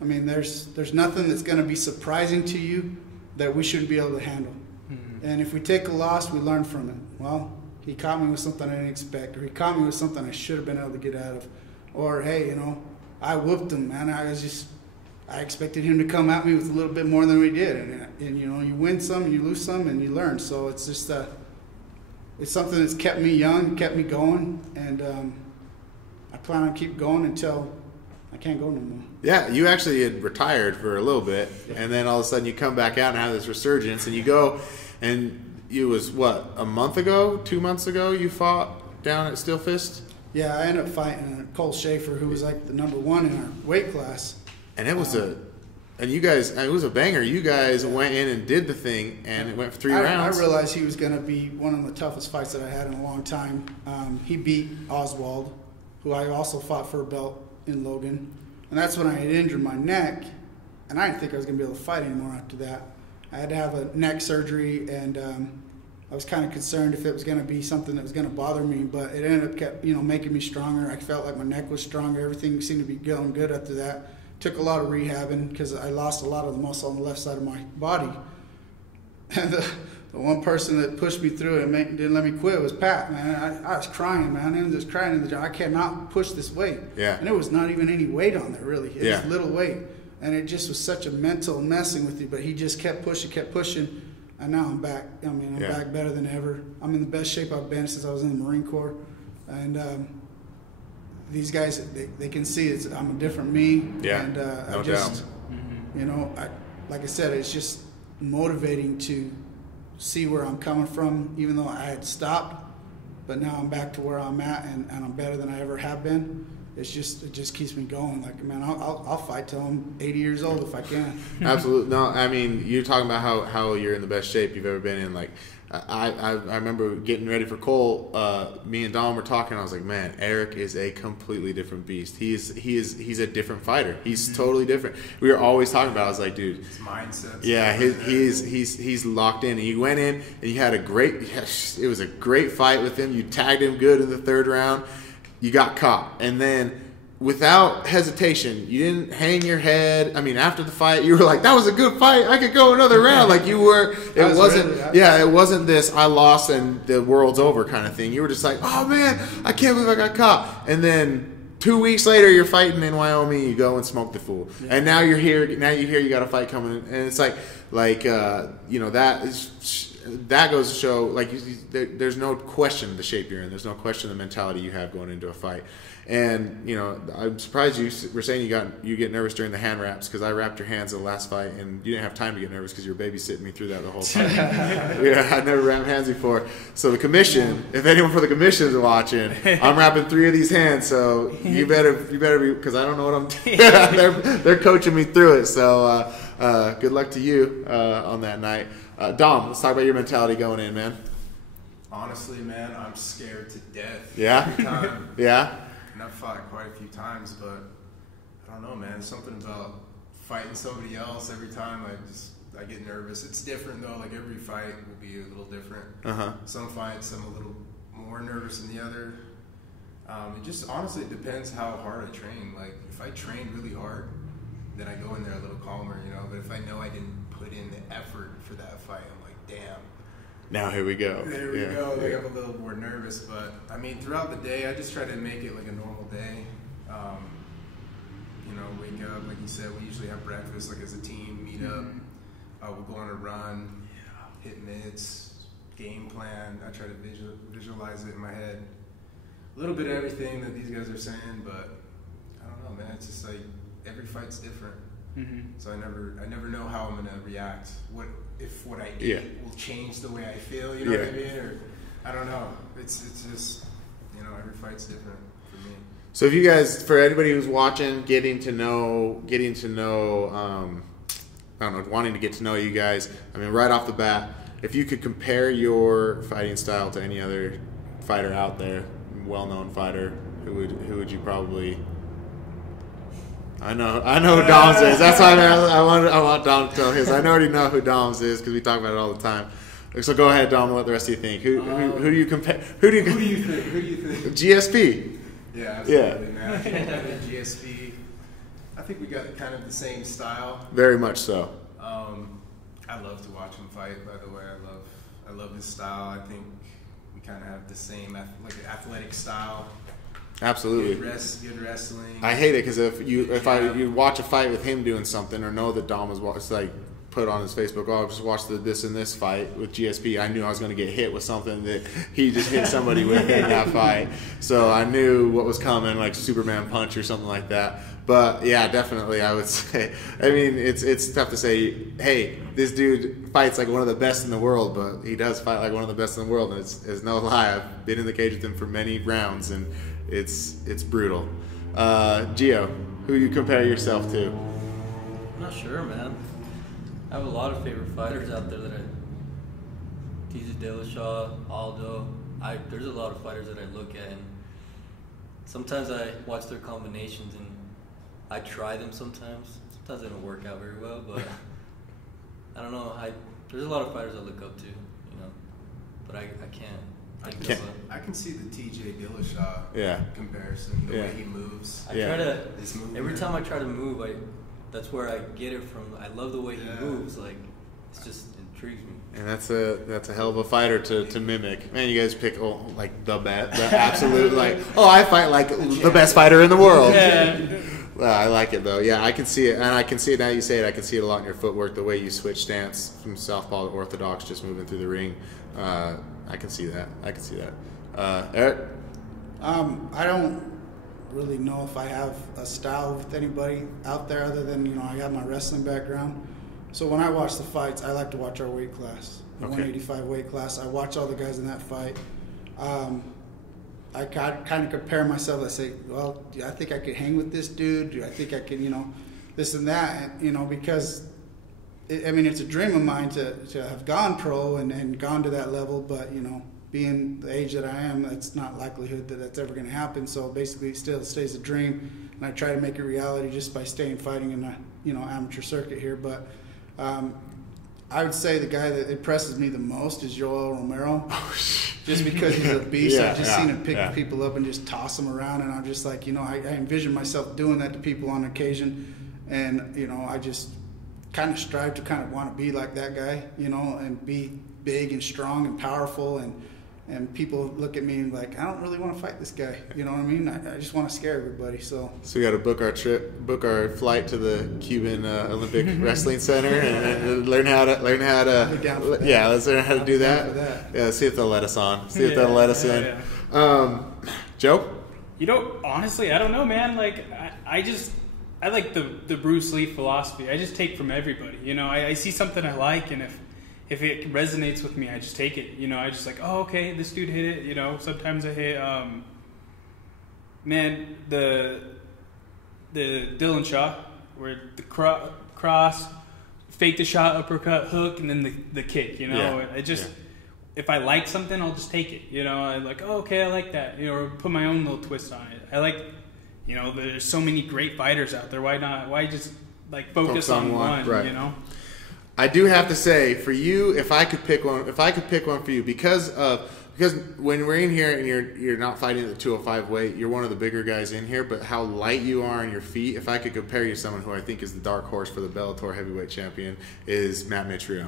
I mean, there's nothing that's going to be surprising to you that we shouldn't be able to handle. Mm-hmm. And if we take a loss, we learn from it. Well, he caught me with something I didn't expect, or he caught me with something I should have been able to get out of. Or, hey, you know, I whooped him, man. I expected him to come at me with a little bit more than we did, and you know, you win some, and you lose some, and you learn. So it's just it's something that's kept me young, kept me going, and I plan on keep going until I can't go no more. Yeah, you actually had retired for a little bit, and then all of a sudden you come back out and have this resurgence, and you go, and it was what, a month ago, 2 months ago, you fought down at Steel Fist? Yeah, I ended up fighting Cole Schaefer, who was like the #1 in our weight class. And it was it was a banger. You guys went in and did the thing, and it went for 3 rounds. I realized he was going to be one of the toughest fights that I had in a long time. He beat Oswald, who I also fought for a belt in Logan. And that's when I had injured my neck, and I didn't think I was going to be able to fight anymore after that. I had to have a neck surgery, and I was kind of concerned if it was going to be something that was going to bother me, but it ended up making me stronger. I felt like my neck was stronger. Everything seemed to be going good after that. Took a lot of rehabbing because I lost a lot of the muscle on the left side of my body. And the one person that pushed me through it and didn't let me quit was Pat, man. I was crying, man. I was just crying in the gym. I cannot push this weight. Yeah. And there was not even any weight on there, really. It was little weight. And it just was such a mental messing with you. But he just kept pushing. And now I'm back. I mean, I'm back better than ever. I'm in the best shape I've been since I was in the Marine Corps. And these guys, they can see I'm a different me. Yeah, and no doubt. You know, like I said, it's just motivating to see where I'm coming from, even though I had stopped. But now I'm back to where I'm at, and I'm better than I ever have been. It just keeps me going. Like, man, I'll fight till I'm 80 years old if I can. Absolutely. No, I mean, you're talking about how you're in the best shape you've ever been in. Like, I remember getting ready for Cole. Me and Dom were talking. I was like, man, Eric is a completely different beast. He's a different fighter. He's totally different. We were always talking about it. I was like, dude, his mindset. Yeah, he's locked in. And you went in and you had it was a great fight with him. You tagged him good in the 3rd round. You got caught, and then without hesitation, you didn't hang your head. I mean, after the fight, you were like, "That was a good fight. I could go another round." Like you were. It wasn't this "I lost and the world's over" kind of thing. You were just like, "Oh man, I can't believe I got caught." And then 2 weeks later, you're fighting in Wyoming. You go and smoke the fool, and now you're here. Now you hear you got a fight coming, and it's like you know that goes to show, like, there's no question the shape you're in. There's no question the mentality you have going into a fight. And, you know, I'm surprised you were saying you get nervous during the hand wraps, because I wrapped your hands in the last fight, and you didn't have time to get nervous because you were babysitting me through that the whole time. Yeah, I'd never wrapped hands before. So the commission, if anyone for the commission is watching, I'm wrapping 3 of these hands, so you better be, because I don't know what I'm doing. They're coaching me through it. So good luck to you on that night. Dom, let's talk about your mentality going in, man. Honestly, man, I'm scared to death. Yeah? Every time. Yeah? And I've fought quite a few times, but I don't know, man. Something about fighting somebody else every time. I get nervous. It's different though. Like every fight will be a little different. Some fights I'm a little more nervous than the other. It just honestly depends how hard I train. Like if I train really hard, then I go in there a little calmer, you know. But if I know I didn't put in the effort for that fight, I'm like, damn. Now here we go. There we go. Like I'm a little more nervous, but I mean, throughout the day, I just try to make it like a normal day. You know, wake up, like you said, we usually have breakfast, like as a team, meet up. We'll go on a run, hit mitts, game plan. I try to visualize it in my head. A little bit of everything that these guys are saying, but I don't know, man. It's just like every fight's different. So I never know how I'm gonna react. What I eat will change the way I feel, you know what I mean? Or I don't know. It's just, you know, every fight's different for me. So if you guys, for anybody who's watching, getting to know, I don't know, wanting to get to know you guys, I mean, right off the bat, if you could compare your fighting style to any other fighter out there, well-known fighter, who would you probably? I know who Dom's is. That's why I want Dom to tell his. I already know who Dom's is because we talk about it all the time. So go ahead, Dom, and let the rest of you think. Who do you compare? Who do you think? GSP. Yeah, absolutely, man. I think GSP. I think we got kind of the same style. Very much so. I love to watch him fight. By the way, I love his style. I think we kind of have the same athletic style. Absolutely. Good wrestling. I hate it because if you watch a fight with him doing something or know that Dom was it's like put on his Facebook, oh, just watch this and this fight with GSP. I knew I was going to get hit with something that he just hit somebody with in that fight. So I knew what was coming, like Superman punch or something like that. But yeah, definitely, I would say. I mean, it's tough to say, hey, this dude fights like one of the best in the world, but he does fight like one of the best in the world. And it's no lie. I've been in the cage with him for many rounds, and it's brutal. Gio, who you compare yourself to? I'm not sure, man. I have a lot of favorite fighters out there that TJ Dillashaw, Aldo. There's a lot of fighters that I look at, and sometimes I watch their combinations and I try them sometimes. Sometimes they don't work out very well, but I don't know. There's a lot of fighters I look up to, but I can't. I can see the TJ Dillashaw comparison, the way he moves. Every time I try to move, that's where I get it from. I love the way he moves. Like, it just intrigues me. And that's a hell of a fighter to mimic. Man, you guys pick the absolute I fight like the best fighter in the world. Yeah. I like it though. Yeah, I can see it, and I can see it now. You say it. I can see it a lot in your footwork. The way you switch stance from southpaw to orthodox, just moving through the ring. I can see that. Eric? I don't really know if I have a style with anybody out there other than, I have my wrestling background. So when I watch the fights, I like to watch our weight class, the 185 weight class. I watch all the guys in that fight. I kind of compare myself. I say, well, I think I could hang with this dude. I think I can, this and that, because it's a dream of mine to have gone pro and gone to that level, but, being the age that I am, it's not likelihood that that's ever going to happen. So basically, it still stays a dream, and I try to make it reality just by staying fighting in the amateur circuit here. But I would say the guy that impresses me the most is Yoel Romero, just because he's a beast. I've just seen him pick people up and just toss them around, and I'm just like, I envision myself doing that to people on occasion, and I just kind of strive to kind of want to be like that guy, and be big and strong and powerful, and people look at me and like, I don't really want to fight this guy. You know what I mean? I just want to scare everybody. So we got to book our flight to the Cuban Olympic Wrestling Center and learn how to. Let's learn how to do that. Yeah, see if they'll let us on. See if they'll let us in. Yeah. Joe? Honestly, I don't know, man. Like, I like the Bruce Lee philosophy. I just take from everybody. I see something I like, and if it resonates with me, I just take it. I just like, oh, okay, this dude hit it. Sometimes I hit, the Dylan shot, where the cross, fake the shot, uppercut, hook, and then the kick. If I like something, I'll just take it. I'm like, oh, okay, I like that. Or put my own little twist on it. I like, there's so many great fighters out there. Why not? Why just focus on one? Right. I do have to say, for you, if I could pick one for you, because when we're in here and you're not fighting at the 205 weight, you're one of the bigger guys in here, but how light you are on your feet, if I could compare you to someone who I think is the dark horse for the Bellator heavyweight champion, is Matt Mitrione.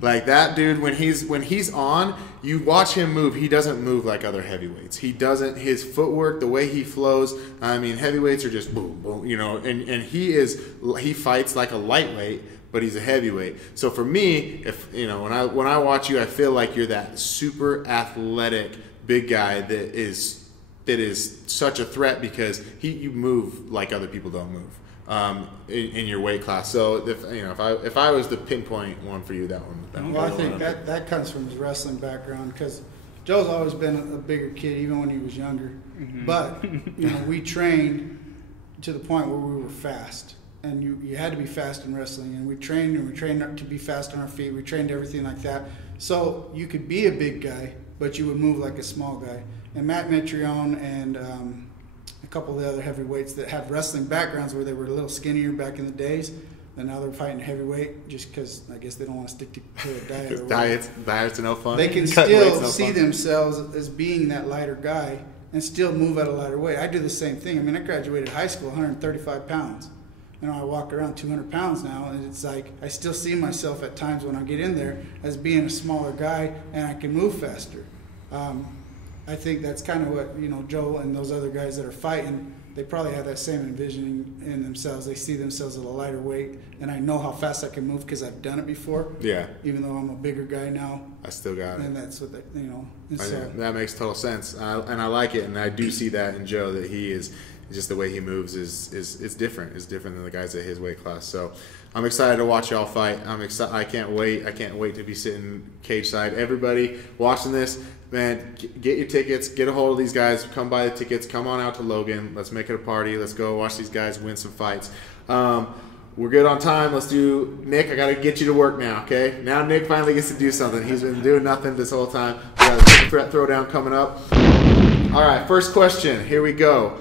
Like that dude, when he's on, you watch him move, he doesn't move like other heavyweights. His footwork, the way he flows, heavyweights are just boom, boom, and he fights like a lightweight, but he's a heavyweight. So for me, when I watch you, I feel like you're that super athletic big guy that is such a threat because you move like other people don't move in your weight class. So if I was to pinpoint one for you, that one. Well, I think that comes from his wrestling background, because Joe's always been a bigger kid, even when he was younger. Mm-hmm. But we trained to the point where we were fast. And you had to be fast in wrestling, and we trained to be fast on our feet. We trained everything like that. So you could be a big guy, but you would move like a small guy. And Matt Mitrione and a couple of the other heavyweights that have wrestling backgrounds where they were a little skinnier back in the days, and now they're fighting heavyweight just because I guess they don't want to stick to a diet. Diets are no fun. They can still see themselves as being that lighter guy and still move at a lighter weight. I do the same thing. I graduated high school 135 pounds. I walk around 200 pounds now, and it's like I still see myself at times when I get in there as being a smaller guy, and I can move faster. I think that's kind of what, Joe and those other guys that are fighting, they probably have that same envisioning in themselves. They see themselves at a lighter weight, and I know how fast I can move because I've done it before. Yeah. Even though I'm a bigger guy now. I still got it. And that's what that makes total sense. And I like it, and I do see that in Joe, that he is just the way he moves is different. It's different than the guys at his weight class. So I'm excited to watch y'all fight. I can't wait. I can't wait to be sitting cage side. Everybody watching this, man, get your tickets. Get a hold of these guys. Come buy the tickets. Come on out to Logan. Let's make it a party. Let's go watch these guys win some fights. We're good on time. Let's do Nick. I got to get you to work now, okay? Now Nick finally gets to do something. He's been doing nothing this whole time. We got a triple threat throwdown coming up. All right, first question. Here we go.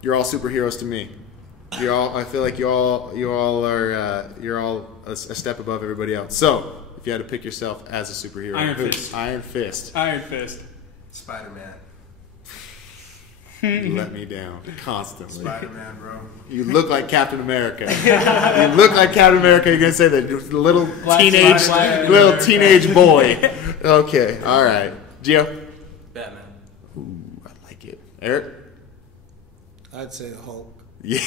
You're all superheroes to me. I feel like you all are a step above everybody else. So, if you had to pick yourself as a superhero, Iron Fist. Iron Fist. Iron Fist. Spider-Man. You let me down constantly. Spider-Man, bro. You look like Captain America. You look like Captain America. You're gonna say the little teenage boy. Okay, all right. Gio. Batman. Ooh, I like it. Eric. I'd say the Hulk. Yeah,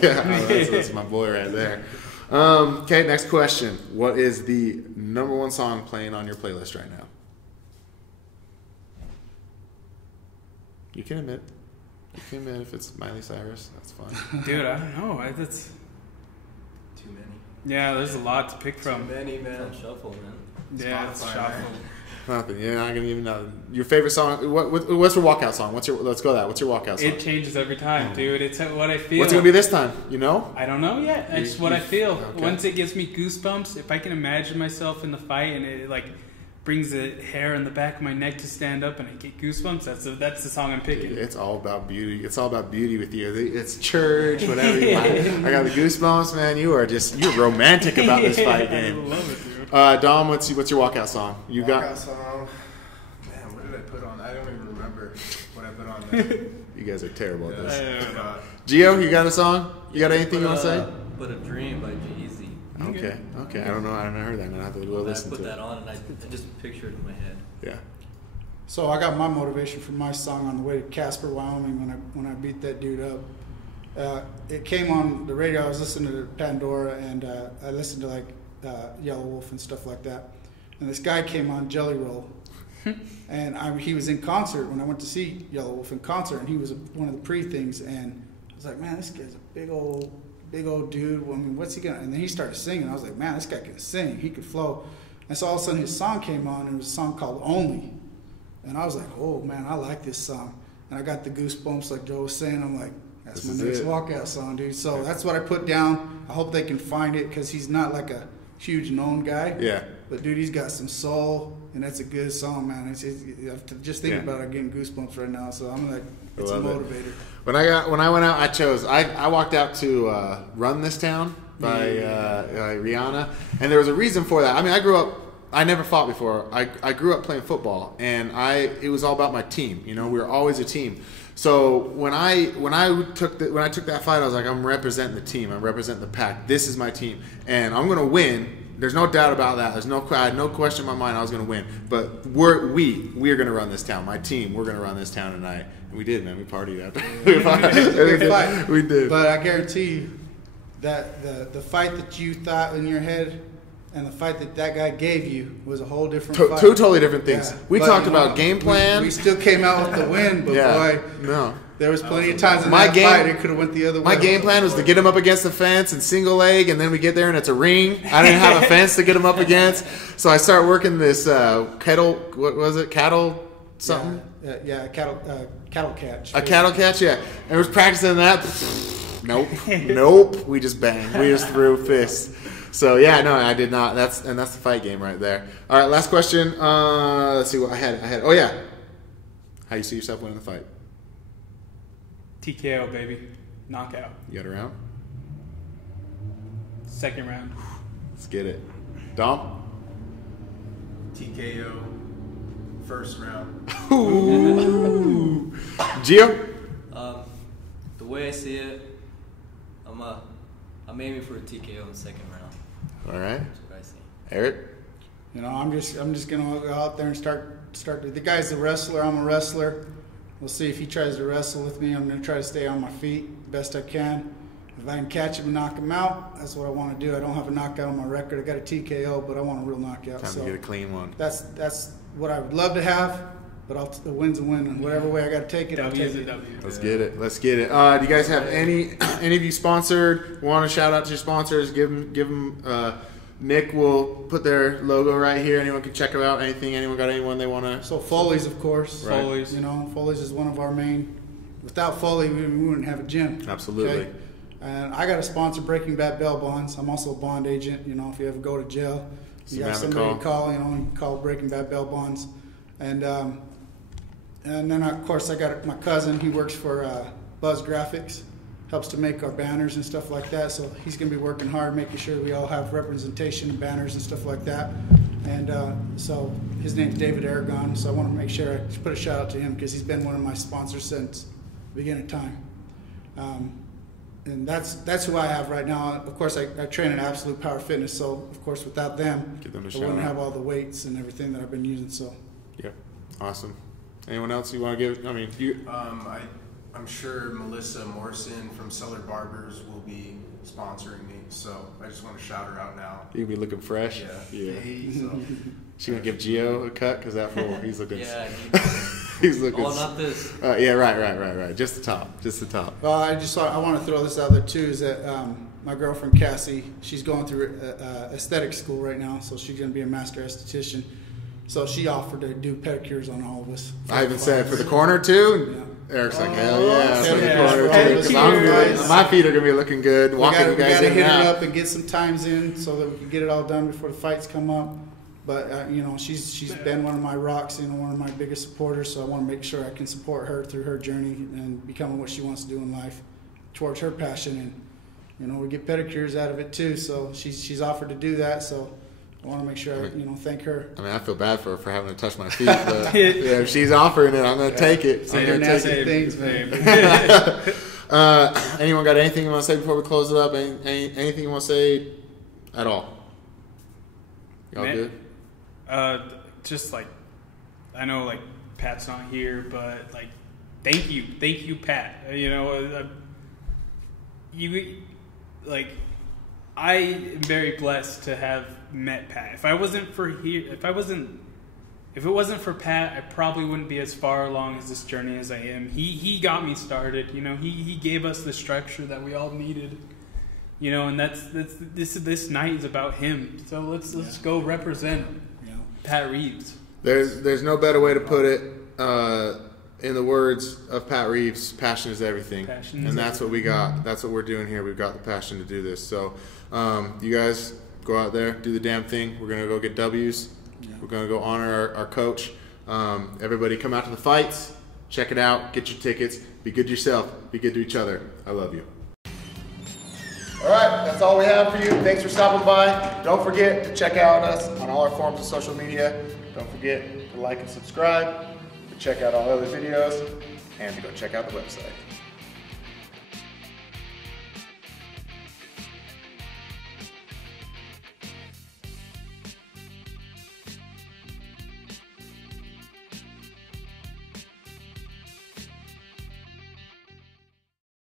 that's my boy right there. Okay, next question. What is the number one song playing on your playlist right now? You can admit. If it's Miley Cyrus, that's fine. Dude, I don't know. That's Too many. yeah. There's a lot to pick from. Too many, man. Don't shuffle, man. Yeah, it's Spotify, shuffle. Nothing. You're not gonna even know your favorite song. What's your walkout song? Let's go that. What's your walkout song? It changes every time, dude. It's what I feel. What's it gonna be this time? You know? I don't know yet. It's what I feel. Okay. Once it gives me goosebumps, if I can imagine myself in the fight and it like brings the hair on the back of my neck to stand up and I get goosebumps, that's the song I'm picking. It's all about beauty. It's all about beauty with you. It's church, whatever you like. I got the goosebumps, man. You're romantic about this fight game. I love it, dude. Dom, what's your walkout song? Walkout song. Man, what did I put on? I don't even remember what I put on there. You guys are terrible at this. Yeah. Gio, you got a song? You got anything you want to say? But a Dream by G-Eazy. Okay. I don't know. I haven't heard that. I'm gonna have to go listen to it. I put that on and I just picture it in my head. Yeah. So I got my motivation from my song on the way to Casper, Wyoming when I beat that dude up. It came on the radio. I was listening to Pandora and I listened to like Yellow Wolf and stuff like that. And this guy came on, Jelly Roll. And he was in concert when I went to see Yellow Wolf in concert, and he was one of the pre-things. And I was like, man, this guy's a big old dude. I mean, what's he gonna? And then he started singing. I was like, man, this guy can sing. He could flow. And so all of a sudden his song came on, and it was a song called Only. And I was like, oh man, I like this song. And I got the goosebumps, like Joe was saying. I'm like, that's my next walkout song, dude. So that's what I put down. I hope they can find it because he's not like a huge known guy. Yeah. But dude, he's got some soul, and that's a good song, man. Just thinking about it, I'm getting goosebumps right now. So I'm like, it's a motivator. When I went out, I walked out to Run This Town by Rihanna, and there was a reason for that. I mean, I never fought before. I grew up playing football, and it was all about my team. You know, we were always a team. So when I took that fight, I was like, I'm representing the team. I'm representing the pack. This is my team, and I'm gonna win. There's no doubt about that. I had no question in my mind I was going to win. But we're going to run this town. My team, we're going to run this town tonight. And we did, man. We partied after. We did. But I guarantee you that the fight that you thought in your head and the fight that guy gave you was a whole different fight. Two totally different things. Yeah. We talked about game plan. We still came out with the win, but boy, no. There was plenty of times in that fight it could have went the other way. My game plan was to get him up against the fence and single leg, and then we get there and it's a ring. I didn't have a fence to get him up against, so I start working this cattle. What was it? Cattle something? Yeah, cattle catch. A cattle catch, yeah. And I was practicing that. Nope. We just banged. We just threw fists. So yeah, no, I did not. That's the fight game right there. All right, last question. Let's see what I had. Oh yeah, how you see yourself winning the fight? TKO, baby. Knockout. You got a round? Second round. Let's get it. Dom? TKO. First round. Ooh. Gio? The way I see it, I'm aiming for a TKO in the second round. All right. That's what I see. Eric? You know, I'm just gonna go out there and start. The guy's a wrestler. I'm a wrestler. We'll see if he tries to wrestle with me. I'm gonna try to stay on my feet best I can. If I can catch him and knock him out, that's what I want to do. I don't have a knockout on my record. I got a TKO, but I want a real knockout. Time to get a clean one. That's what I would love to have. But the win's a win, and whatever way I got to take it, I'll take it. Let's get it. Let's get it. Do you guys have any of you sponsored? Want to shout out to your sponsors? Give them. Nick will put their logo right here. Anyone can check them out. Anything? Anyone got anyone they want to? So Foley's, of course. Right. Foley's. You know, Foley's is one of our main. Without Foley, we wouldn't have a gym. Absolutely. Okay? And I got to sponsor Breaking Bad bail bonds. I'm also a bond agent. You know, if you ever go to jail, you got somebody to call. You know, you can call Breaking Bad bail bonds. And then of course I got my cousin. He works for Buzz Graphics, helps to make our banners and stuff like that. So he's gonna be working hard, making sure we all have representation and banners and stuff like that. And so his name's David Aragon. So I want to make sure I put a shout out to him because he's been one of my sponsors since the beginning of time. And that's who I have right now. Of course, I train at Absolute Power Fitness. So of course, without them, I wouldn't have all the weights and everything that I've been using. So. Yep. Awesome. Anyone else you want to give? I mean, you. I'm sure Melissa Morrison from Cellar Barbers will be sponsoring me, so I just want to shout her out now. You'll be looking fresh. Yeah. Hey, so. She gonna give Geo a cut because that fool, he's looking. Yeah. He's looking. Oh, not this. Yeah, right. Just the top. Well, I want to throw this out there too. Is that my girlfriend Cassie? She's going through aesthetic school right now, so she's gonna be a master esthetician. So she offered to do pedicures on all of us. I even said for the corner too. Yeah. Eric's like, hell yeah, for the yeah. corner too. 'Cause my feet are gonna be looking good. Walking you guys we gotta in hit and it out. up and get some times in so that we can get it all done before the fights come up. But you know, she's been one of my rocks, you know, one of my biggest supporters. So I want to make sure I can support her through her journey and becoming what she wants to do in life, towards her passion. And you know, we get pedicures out of it too. So she's offered to do that. So I want to make sure I thank her. I mean, I feel bad for her for having to touch my feet, but yeah, if she's offering it, I'm gonna take it. I'm gonna take it. Things, man. Anyone got anything you want to say before we close it up? Anything you want to say at all? Y'all good? Just like, I know like Pat's not here, but like, thank you, Pat. You know, I am very blessed to have met Pat. If it wasn't for Pat, I probably wouldn't be as far along as this journey as I am. He got me started. You know, he gave us the structure that we all needed. You know, and this night is about him. So let's go represent him. Yeah. Pat Reeves. There's no better way to put it. In the words of Pat Reeves, passion is everything. And that's what we got. That's what we're doing here. We've got the passion to do this. So you guys go out there, do the damn thing. We're going to go get W's. Yeah. We're going to go honor our coach. Everybody come out to the fights. Check it out. Get your tickets. Be good to yourself. Be good to each other. I love you. All right, that's all we have for you. Thanks for stopping by. Don't forget to check out us on all our forms of social media. Don't forget to like and subscribe, to check out all other videos, and to go check out the website.